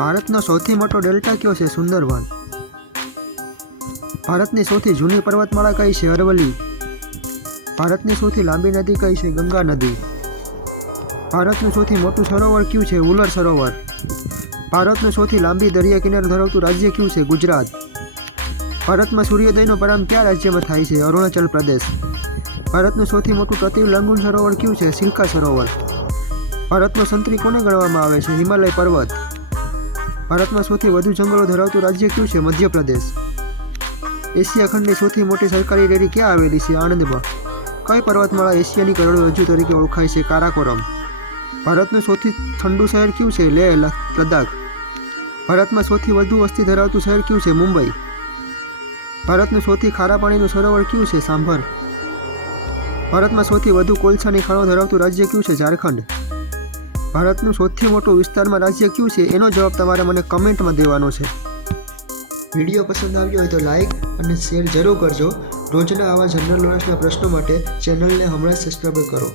ભારતનો સૌથી મોટો ડેલ્ટા કયો છે? સુંદરવન. ભારતની સૌથી જૂની પર્વતમાળા કઈ છે? અરવલ્લી. ભારતની સૌથી લાંબી નદી કઈ છે? ગંગા નદી. ભારતનું સૌથી મોટું સરોવર કયું છે? ઉલર સરોવર. ભારતનું સૌથી લાંબી દરિયા કિનારો ધરાવતું રાજ્ય કયું છે? ગુજરાત. ભારતમાં સૂર્યોદયનો પ્રારંભ કયા રાજ્યમાં થાય છે? અરુણાચલ પ્રદેશ. ભારતનું સૌથી મોટું પ્રતિલંબન સરોવર કયું છે? સિલ્કા સરોવર. ભારતનો સંતરી કોને ગણવામાં આવે છે? હિમાલય પર્વત. ભારતમાં સૌથી વધુ જંગલો ધરાવતું રાજ્ય કયું છે? મધ્યપ્રદેશ. એશિયા ખંડની સૌથી મોટી સરકારી ડેરી ક્યાં આવેલી છે? આણંદમાં. કઈ પર્વતમાળા એશિયાની કરોડરજ્જુ તરીકે ઓળખાય છે? કારાકોરમ. ભારતનું સૌથી ઠંડુ શહેર કયું છે? લેહ લદ્દાખ. ભારતમાં સૌથી વધુ વસ્તી ધરાવતું શહેર કયું છે? મુંબઈ. ભારતનું સૌથી ખારા પાણીનું સરોવર કયું છે? સાંભર. ભારતમાં સૌથી વધુ કોલસાની ખાણો ધરાવતું રાજ્ય કયું છે? ઝારખંડ. ભારતનું સૌથી મોટું વિસ્તારમાં રાજ્ય કયું છે? એનો જવાબ તમારે મને કમેન્ટમાં દેવાનો છે. વિડીયો પસંદ આવ્યો હોય તો લાઇક અને શેર જરૂર કરજો. રોજના આવા જનરલ નોલેજના પ્રશ્નો માટે ચેનલને હમણાં જ સબસ્ક્રાઈબ કરો.